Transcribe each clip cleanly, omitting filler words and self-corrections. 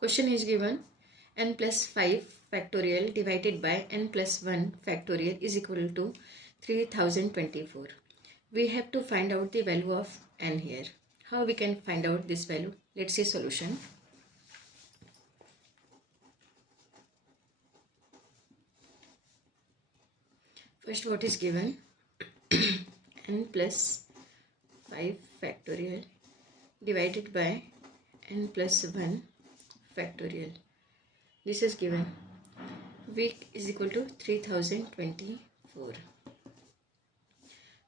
Question is given n plus 5 factorial divided by n plus 1 factorial is equal to 3024. We have to find out the value of n here. How we can find out this value? Let's see solution. First, what is given? n plus 5 factorial divided by n plus 1 factorial. This is given. Week is equal to 3024.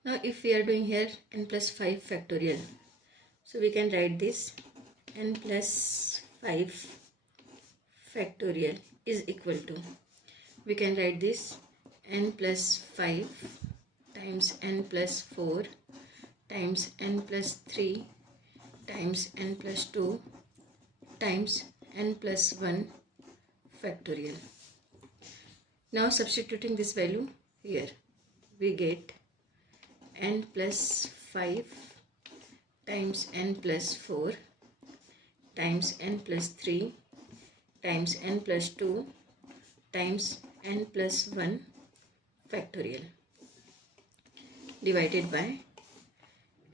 Now if we are doing here n plus 5 factorial, so we can write this n plus 5 factorial is equal to, we can write this n plus 5 times n plus 4 times n plus 3 times n plus 2 times n plus 1 factorial. Now substituting this value here, we get n plus 5 times n plus 4 times n plus 3 times n plus 2 times n plus 1 factorial divided by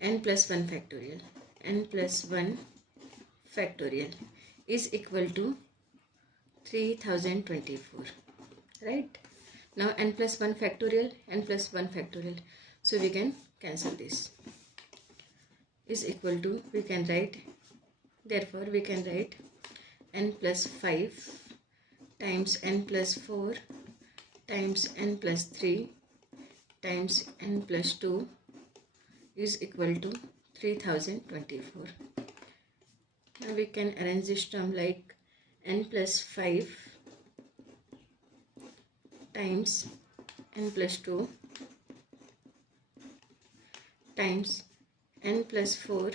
n plus 1 factorial. N plus 1 factorial is equal to 3024, right? Now n plus 1 factorial, n plus 1 factorial, so we can cancel this, is equal to, we can write, therefore we can write n plus 5 times n plus 4 times n plus 3 times n plus 2 is equal to 3024. Now we can arrange this term like n plus 5 times n plus 2 times n plus 4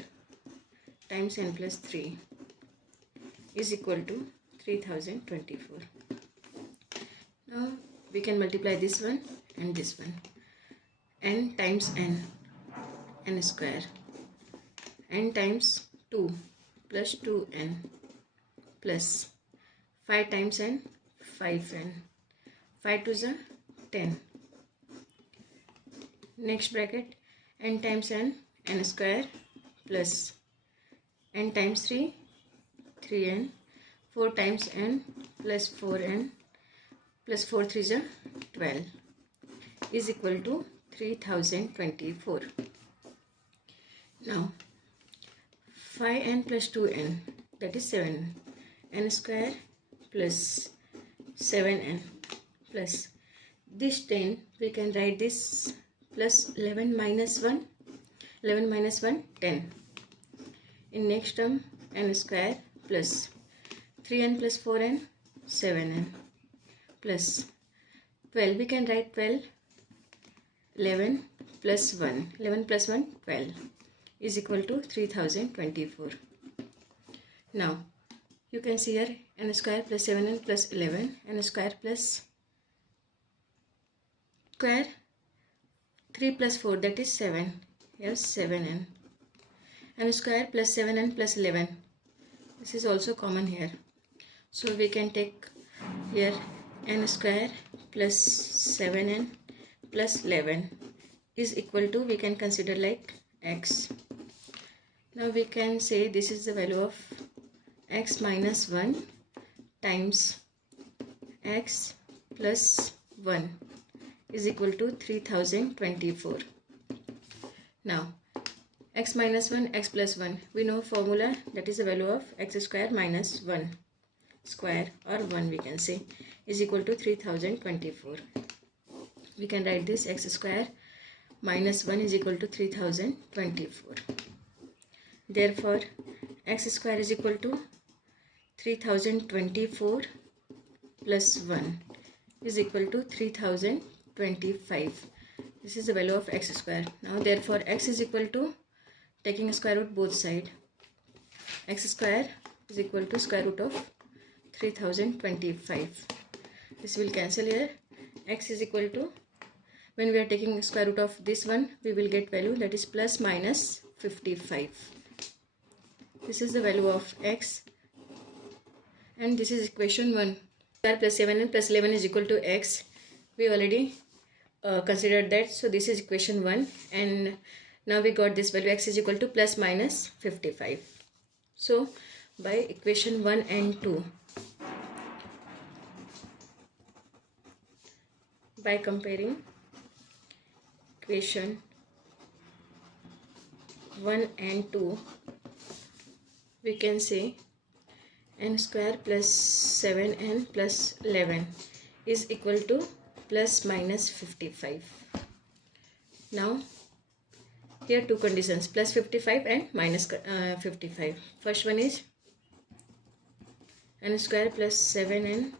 times n plus 3 is equal to 3024. Now we can multiply this one and this one. N times n square, n times 2 plus 2n plus 5 times n, 5n, 5 to the 10. Next bracket, n times n square plus n times 3, 3n, 4 times n plus 4n plus 4 3 is 12 is equal to 3024. Now 5n plus 2n, that is 7, n square plus 7n plus this 10, we can write this plus 11 minus 1, 11 minus 1, 10. In next term, n square plus 3n plus 4n, 7n plus 12, we can write 12, 11 plus 1, 11 plus 1, 12 is equal to 3024. Now you can see here n square plus 7n plus 11, n square plus square 3 plus 4, that is 7, yes, 7n, n square plus 7n plus 11, this is also common here, so we can take here n square plus 7n plus 11 is equal to, we can consider like x. Now we can say this is the value of x minus 1 times x plus 1 is equal to 3024. Now x minus 1, x plus 1, we know formula, that is the value of x square minus 1 square, or 1 we can say, is equal to 3024. We can write this x square minus 1 is equal to 3024. Therefore x square is equal to 3024 plus 1 is equal to 3025. This is the value of x square. Now therefore x is equal to, taking square root both side, x square is equal to square root of 3025. This will cancel here. X is equal to, when we are taking square root of this one, we will get value, that is plus minus 55. This is the value of x and this is equation 1. Square plus 7n plus 11 is equal to x. We already considered that, so this is equation 1, and now we got this value x is equal to plus minus 55. So by equation 1 and 2, by comparing equation 1 and 2, we can say n square plus 7n plus 11 is equal to plus minus 55. Now here two conditions, plus 55 and minus 55. First one is n square plus 7n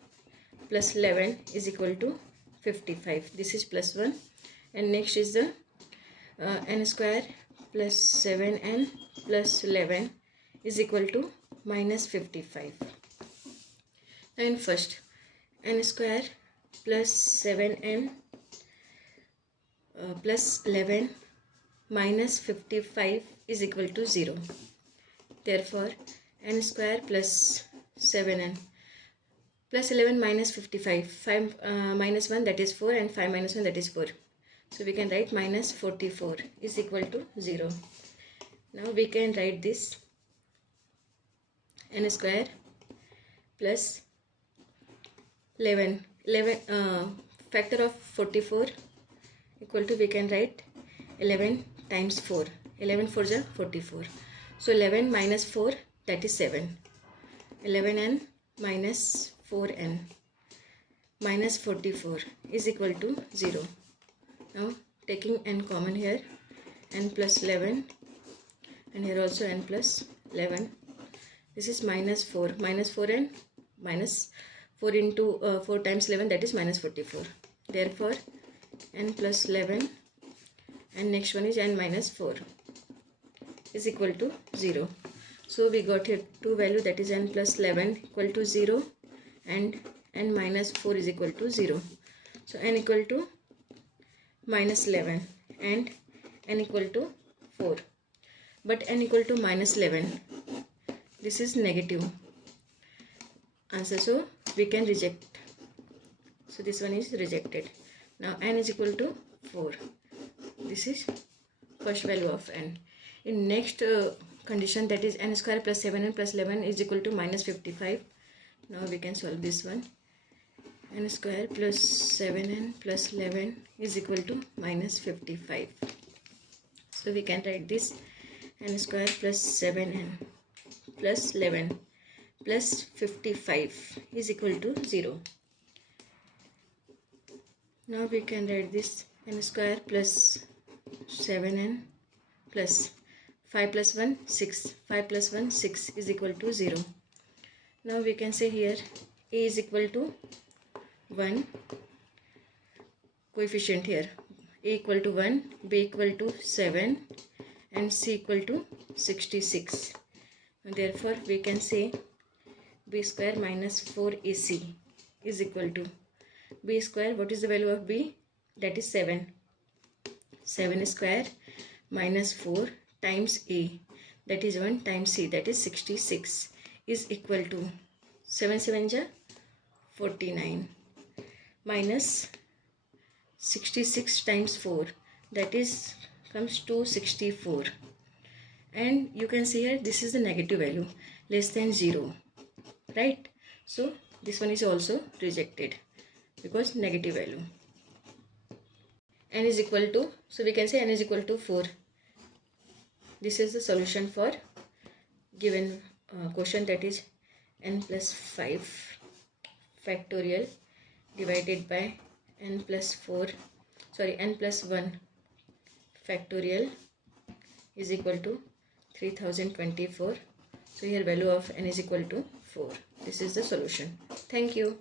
plus 11 is equal to 55. This is plus 1. And next is the n square plus 7n plus 11 is equal to minus 55. And first, n square plus 7n plus 11 minus 55 is equal to 0. Therefore, n square plus 7n plus 11 minus 55, 5 minus 1 that is 4, and 5 minus 1 that is 4. So we can write minus 44 is equal to 0. Now we can write this n square plus 11 factor of 44 equal to, we can write 11 times 4. 11 4 is 44. So 11 minus 4, that is 7. 11n minus 4n minus 44 is equal to 0. Now taking n common here, n plus 11, and here also n plus 11. This is minus 4. Minus 4n minus 4 into 4 times 11, that is minus 44. Therefore n plus 11 and next one is n minus 4 is equal to 0. So we got here two value, that is n plus 11 equal to 0 and n minus 4 is equal to 0. So n equal to minus 11 and n equal to 4. But n equal to minus 11, this is negative answer, so we can reject. So this one is rejected. Now n is equal to 4. This is first value of n. In next condition, that is n square plus 7n plus 11 is equal to minus 55. Now we can solve this one. N square plus 7n plus 11 is equal to minus 55. So we can write this n square plus 7n plus 11 plus 55 is equal to 0. Now we can write this n square plus 7n plus 5 plus 1 6. 5 plus 1 6 is equal to 0. Now we can say here a is equal to 1, coefficient here a equal to 1, b equal to 7 and c equal to 66. And therefore we can say b square minus 4ac is equal to b square. What is the value of b? That is 7. 7 square minus 4 times a, that is 1, times c, that is 66, is equal to 7 7 ja 49 minus 66 times 4, that is comes to 64. And you can see here this is the negative value, less than 0, right? So this one is also rejected because negative value. N is equal to, so we can say n is equal to 4. This is the solution for given question, that is n plus 5 factorial divided by n plus 1 factorial is equal to 3024. So here value of n is equal to 4. This is the solution. Thank you.